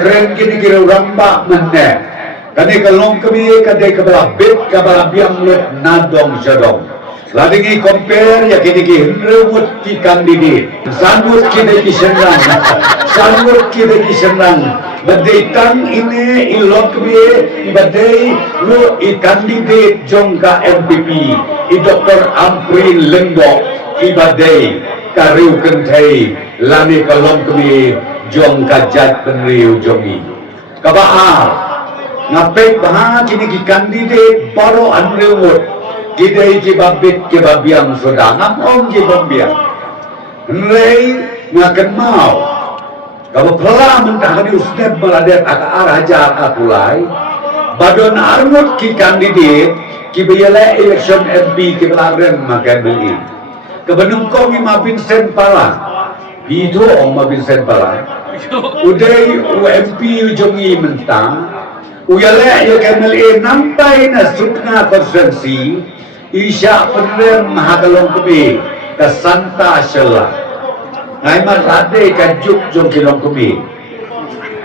keren kini kira ramba menne. Kani kalong kami kadai kabala bit kabala biang lut nadong jadong. Ladingi compare ya kini ki hendrewut ki kandidate. Sanwut kini ki senang. Sanwut kini ki senang. Badai tang ini ilok kami badai lu i kandidate jongka MPP. I Dr. Amprin Lenggo i badai kariu kentai lami kalong kami jong kajat penriu jongi. Kabaar ngapek baha kini ki kandidate baro anrewut. Kidai ki babit ki babiang sudah ngapong ki bambiang. Nrei ngakan mau. Kalau pelah mentah di usneb meladet aka arah jarak kulai. Badon armut ki kandidat ki bayala election MP ki belaren makan beli. Kebenungkong ima Vincent Pala. Itu oma Vincent Pala. Udai UMP ujongi mentang. Uyala ya KMLA nampai na sukna konsensi. Isya penerem mahagalong kami ke Santa Syala. Ngaiman rade kajuk jong kilong kami.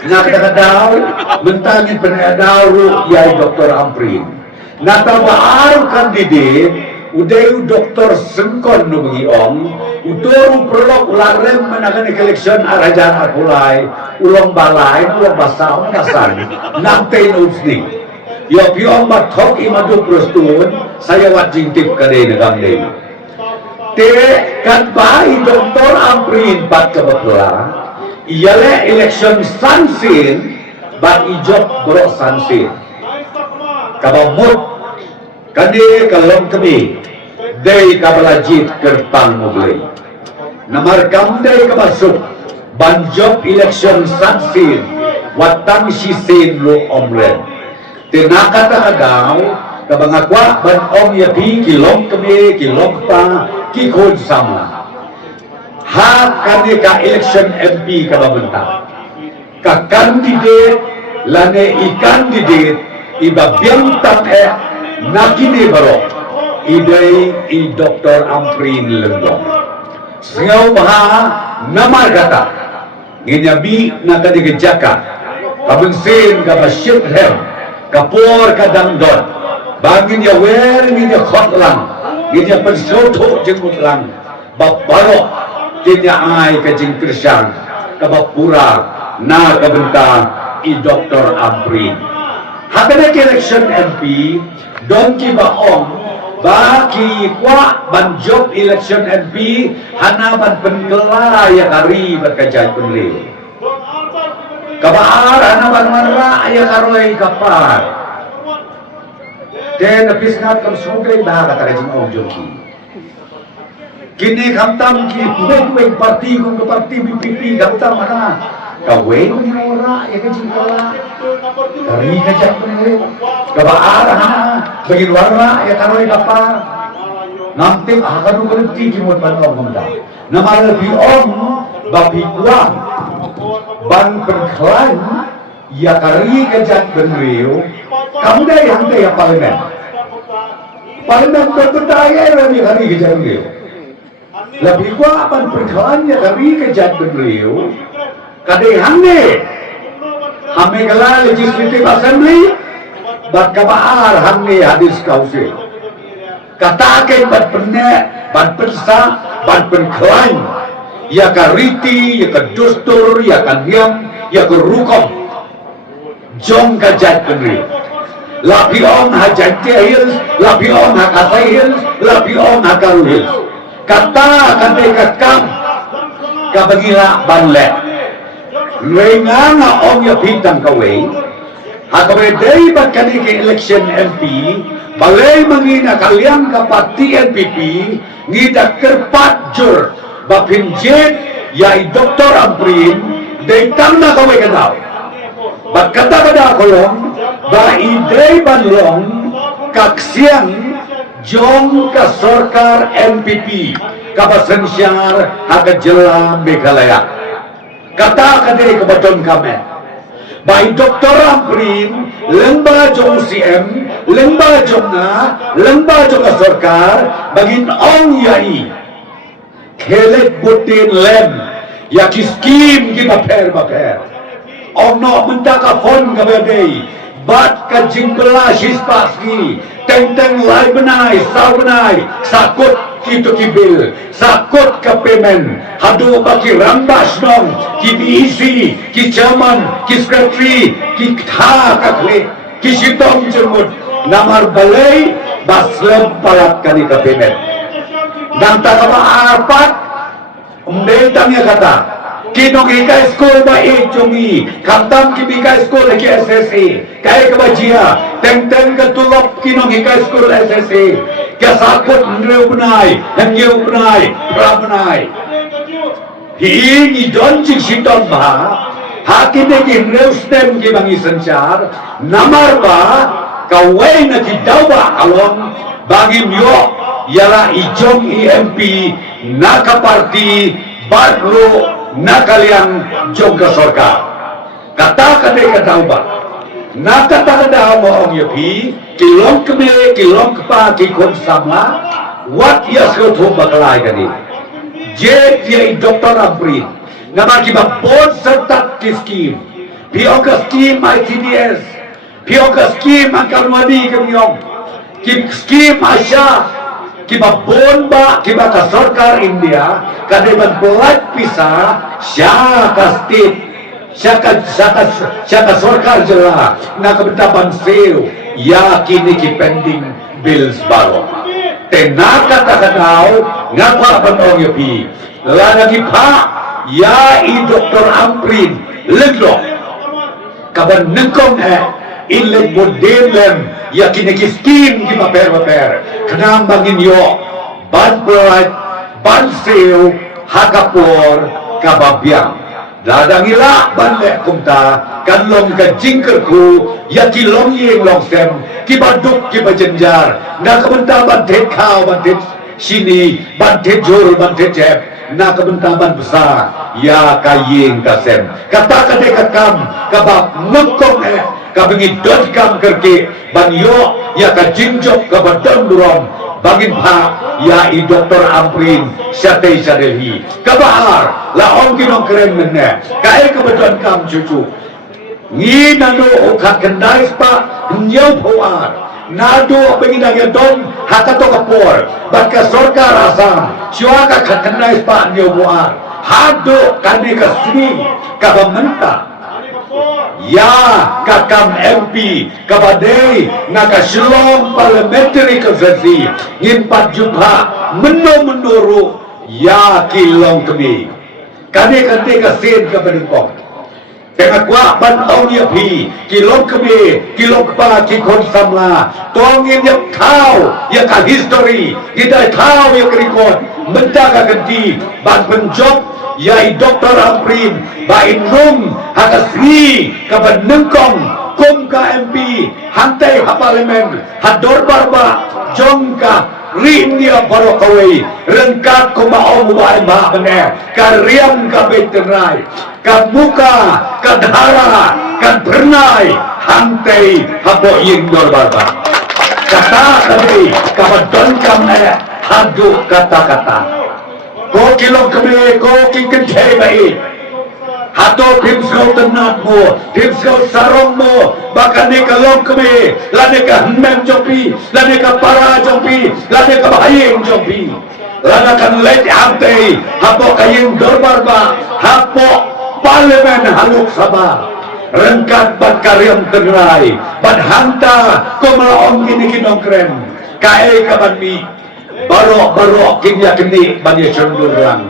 Nakadadaw, mentangin penadaw yai Dr. Amprin. Natabaaru kandidat, udayu Dr. Sengkon nubungi om, udoru perlok larem menakan election arajan akulai, ulong balai, ulong basah, kasan, nantai nusni. Yop yop batok imadu prostun saya wajing tip kade negam deh. Te kan bayi Dr. Amprin bat kebetulan ialah election sansin bat ijok bro sansin. Kabamut kade kalong kami day kabalajit kertang mublay. Namar kam day kabasuk banjok election sansin watang sisin lo omren. Tinakata daw kabangakwa ban om yapi kilong kami kilong pa kikon sama ha kani ka election MP kababenta ka candidate lane i candidate iba biantang nakini baro idai i Dr. Amprin Lenggo singaw maha namar kata nginyabi nakadigejaka kabensin kabasyut hem kapur kadang don bangin ya wer ni dia khot lang ni dia pensoto jenggut lang babaro dia ai ke jing krisyan kabapura na kabenta i Dr. Amprin habene election MP don ki ba om ba ki kwa banjok election MP hanaban penkela ya kari berkajat penli kabaar hanaban marra ya karoi kapar dan pisngat kam sugai bah kata rejim om joki kini kamtam ki kuek parti kum ke parti BPP kamtam mana kawe ni ora ya ke jingkala dari kajak penelu kabaar hana bagi warna ya karoi kapar nanti akan berhenti ki mut ban om kamta nama lebih om babi kuang ban perkelain ya kari kejat benriu kamu dah yang dah ya parlemen berdaya lebih kari kejat benriu lebih gua ban perkelain ya kari kejat benriu kadai hande hame kala legislative assembly bat kabaar hande hadis kausil katakan bat penek bat persa bat perkelain ya kariti ya kedustur ya kanyam ya kerukom jong kajat penri lapi om hajat hills lapi om hakasai hills lapi om hakaru hills kata kandai kakam kabagila banlet ngenganga om ya bintang kawai hakawe day bakani ke election MP balai mangina kalian ka parti NPP ngida kerpat jur bapinjet yai Dr. Amprin detang na kawai kenal bakata kada kolong ba idei banlong kaksiang jong ka sarkar MPP kabasensyar haga jelam Meghalaya kata kadai kebaton kami by Dr. Amprin lemba jong CM lemba jong na lemba jong ka sarkar bagin ong yai kelet butin lem ya kiskim ki baper ono mentaka fon kabadai bat ka jingbelah sispaski teng-teng lai benai sal benai sakut kita kibil sakut ke pemen hadu baki rambas nong ki isi ki chairman ki secretary ki tha kakle ki sitong jemut namar balai baslem palat kali ke pemen dan tak apa arpat tangnya kata kinong ika school ba jongi kantam ki bika school ki SSC kaya kabajia teng-teng ketulop kinong ika school SSC kaya sakot nreu benai nangyeu benai pra benai hi don jing siton ba hakine ki nreu stem ki bangi sancar namar ba kawai na ki dawa along bagi myo yala ijong EMP naka parti baru nakalian jongka sorka kata kata ba naka kata mo ong yapi kilong keme kilong kepa kikon sama wat ya sekolah bakalai kani je dia doktor Amrin nama kiba board serta kiskim pioka skim ITDS pioka skim angkalwadi kemiong skim Asya kiba bomba kiba ka sarkar India kadeban belat pisah syaka state syaka sarkar jela na kabetaban seo ya kini ki pending bills baru tenaka takadaw ngapa panong yopi lagi pa ya i Dr. Amrin leglo kaban nengkong ileg modem ya kini kiskim ki maper kenang bangin yo ban pelat ban seo hakapor kababyang dadangila ban le kumta kanlong ka jingkerku ya kilong yeng long sem ki baduk ki bajenjar na kabenta ban tet khao ban tet sini ban tet jor ban tet jeb na kabenta ban besar ya kayeng kasem kata kade kakam kabab ngkong kabingi dot kam kerke ban yo ya ka jingjok ka badam durom bagin pa ya i Dr. Amrin syate sadehi kabahar la ong kinong keren menne kae kebetulan kam cucu ngi nado ukat kendai spa nyau puar nado bengina yadon hakato kapor baka sorkar asam syuaka kat kendai spa nyau puar hado kani kasni kabamenta ya kakam MP kabadai naka Shillong Parliamentary Constituency ngimpat jumpa menuru ya kilong kami kami kante kasin kabadingkong tengah kuat ban ong ya pi kilong kami kilong pa kikon samla tongin ya kau ya ka history kita kau ya kerikon menjaga ganti ban penjob yai Dr. Amrin bain rum hakasri kaban nengkong kum ka MP hantai ha parlimen hador barba jongka rindia barokawai rengkat kuma om wai ma bene kariam ka betenai ka muka ka dhara ka bernai hantai habo ying dor barba kata tadi kabadon kam hadu kata-kata ko kilong kami ko kikentay bai hato pimsgaw tenat mo pimsgaw sarong mo baka ni kalong kami lani ka hendang jompi lani ka para jompi lani ka bahayeng jompi lana kan let hante hapo kayeng dorbar ba hapo parlimen haluk sabah rengkat bat karyam tenrai bat hanta ko malaong gini kinong kren kae kaban mi barok kini kini banyak cenderung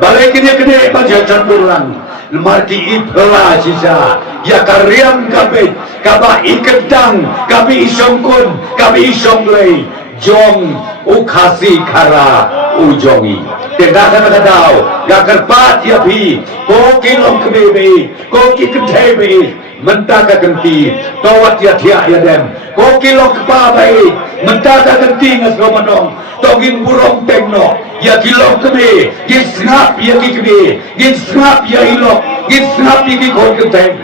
balik kini banyak cenderung marti ipla sisa ya karyam kabit kaba ikedang kami isongkun kami isonglay jong ukasi kara ujongi tidak kadang ya kerpat ya pi ko kilong kebebe ko kikentebe mentaka genti tawat ya tiak ya dem ko kilong kepabai mentaka genti ngas romanong togin burong tengno ya kilong kebe gin snap ya kikebe gin snap ya ilok gin snap ya kikon kenteng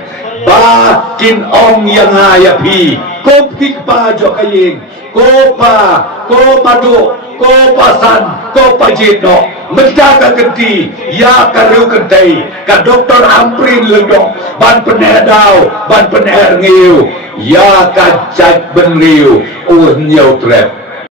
bakin ong yang ayapi ko kikpa jo kayeng ko pa ko madu ko pasan ko pajino menjaga genti ya karu kentai ka doktor amprin ledong ban penedau ban pener ngiu ya ka jat ben liu nyau trep